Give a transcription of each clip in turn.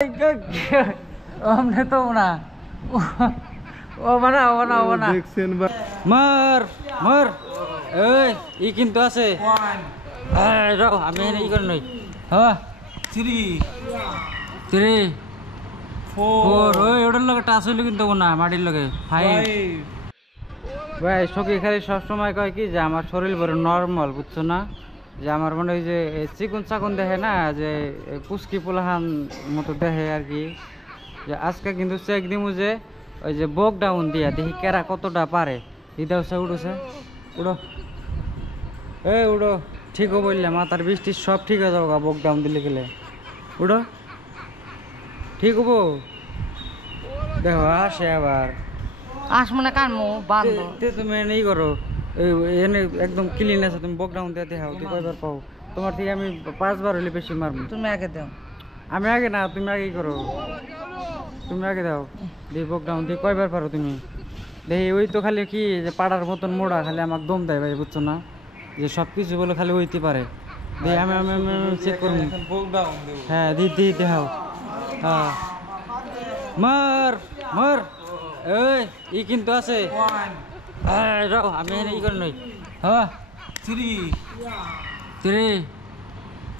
हमने तो ना ও বানা দেখছেন ভাই মার মার এই ই কিন্তু আছে এই রাও আমি এনে ই করে নই হ্যাঁ 3 3 4 4 ওই ওটার লগে টাচ হইলো কিন্তু না মাটির লগে 5 ভাই সকি খালি সব সময় কয় কি যে আমার শরীর বড় নরমাল বুঝছো না যে আমার মনে হয় যে চিকন চাকন দেখে না যে পুস্কি পোলাহান মতো দেখে আর কি যে আজকে কিন্তু চেক দিমু যে ওই যে বক ডাউন দিয়া দেখি কেরা কতটা পারে ইদাউসা উড়োছে উড়ো এই উড়ো ঠিক বললাম মাথার বৃষ্টি সব ঠিক হয়ে যাবো বক ডাউন দিলে গেলে উড়ো ঠিক হবো দেখো আসে আবার আস মনে কানমু বান্ধ তুমি এনে ই করো এনে একদম ক্লিন আছে তুমি বক ডাউন দিয়ে দেখাও তুই কয়বার পাও তোমার থেকে আমি 5 বার হলে বেশি মারবো তুমি আগে দাও আমি আগে না তুমি আগেই করো তুমি আগে দাও দিয়ে বক ডাউন দিয়ে কয়বার পারো তুমি দেখি ওই তো খালি কি যে পাড়ার মতন মোড়া খালি আমাকে দম দেয় ভাই বুঝছো না যে সব কিছু বলে খালি ওইতে পারে দিয়ে আমি আমি চেক করবো হ্যাঁ দি দেখাও হ্যাঁ মার মার এই ই কিন্তু আছে রাও আমি এনে ই করে নই হ্যাঁ 3 3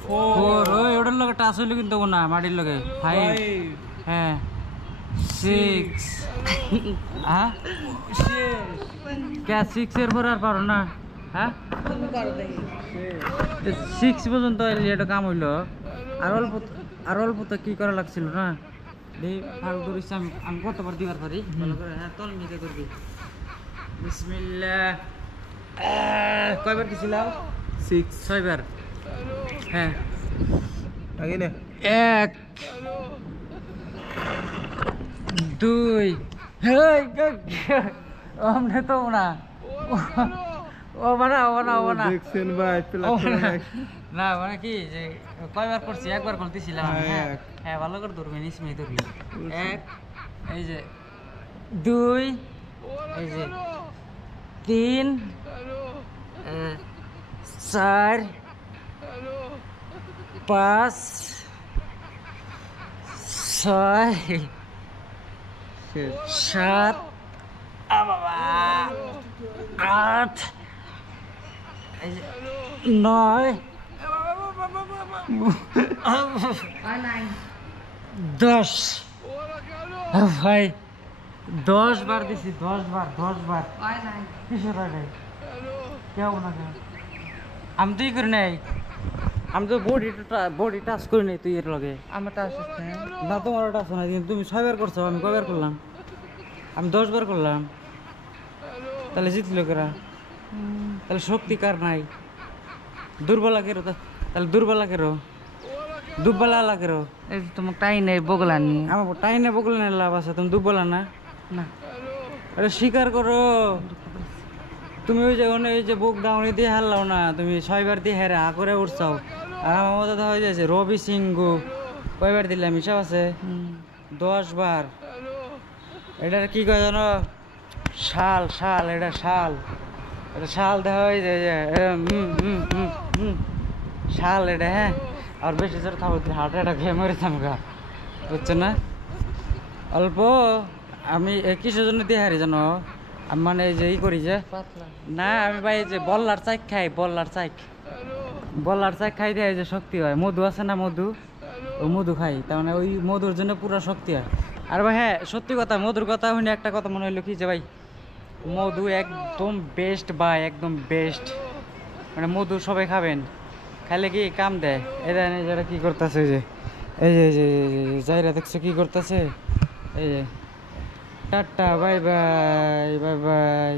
4 ওই ওটার লগে টাচ হইলো কিন্তু না মাটির লগে 5 হ্যাঁ 6 হ্যাঁ 6 এর পর আর পারো না হ্যাঁ 6 পর্যন্ত এটা কাম হইলো আর অল্প তো কি করা লাগছিল না ফারুক ধরিস আমি কতবার দিবার পারি ভালো করে হ্যাঁ তল নিচে করবি বিসমিল্লাহ কয়বার দিছিলাম 6 বার হ্যাঁ আগে না 1 2 হেই हमने तो না ও বানা দেখছেন ভাই না মানে কি যে কয়বার করছি একবার করতেছিলাম হ্যাঁ ভালো করে ধরবেন ইসমি ধরবি 1 এই যে 2 এই যে 3 4 5 6 7 8 9 10 ভাই 10 বার দিছি 10 বার কিসের আগে কেউ না আমি তুই করি নাই আমি তো বডি টাচ করি নাই তুই এর লগে আমার টাচ না তোমার টাচ নাই কিন্তু তুমি 6 বার করছো আমি কয়বার করলাম আমি 10 বার করলাম তাহলে জিতলো কেরা তাহলে শক্তি কার নাই দুর্বলা কেরো তাহলে দুর্বলা কেরো দুর্বলা কেরো এই তোমার টাই নেই বগলানি আমার টাইনে বকলে লাভ আছে তুমি দুর্বলা না না আরে স্বীকার করো তুমি ওই যে বুক ডাউনে দিয়ে হারলাও না তুমি 6 বার দিয়ে হেরে করে উঠছাও আর আমার মতো তো হয়ে যাচ্ছে রবি সিংহু কয়বার দিলাম হিসাব আছে 10 বার এটার কি কয় জানো শাল এটা শাল দেখা হয়ে যায় শাল এটা হ্যাঁ আর বেশি জোর খাবো হার্ট অ্যাটাক খেয়ে মরেছিলাম গা বুঝছো না অল্প আমি কিসের জন্য দিয়ে হারি জানো আমি মানে যে ই করি যে না আমি ভাই যে বল্লার চাক খাই বল্লার চাক খাই দিয়ে যে শক্তি হয় মধু আছে না মধু ও মধু খাই তার মানে ওই মধুর জন্য পুরো শক্তি হয় আর ভাই হ্যাঁ সত্যি কথা মধুর কথা শুনে একটা কথা মনে হইলো কি যে ভাই মধু একদম বেস্ট ভাই একদম বেস্ট মানে মধু সবাই খাবেন খাইলে কি কাম দেয় এরা যারা কি করতেছে যে এই যে যাইরা দেখছো কি করতেছে এই যে টাটা বাই বাই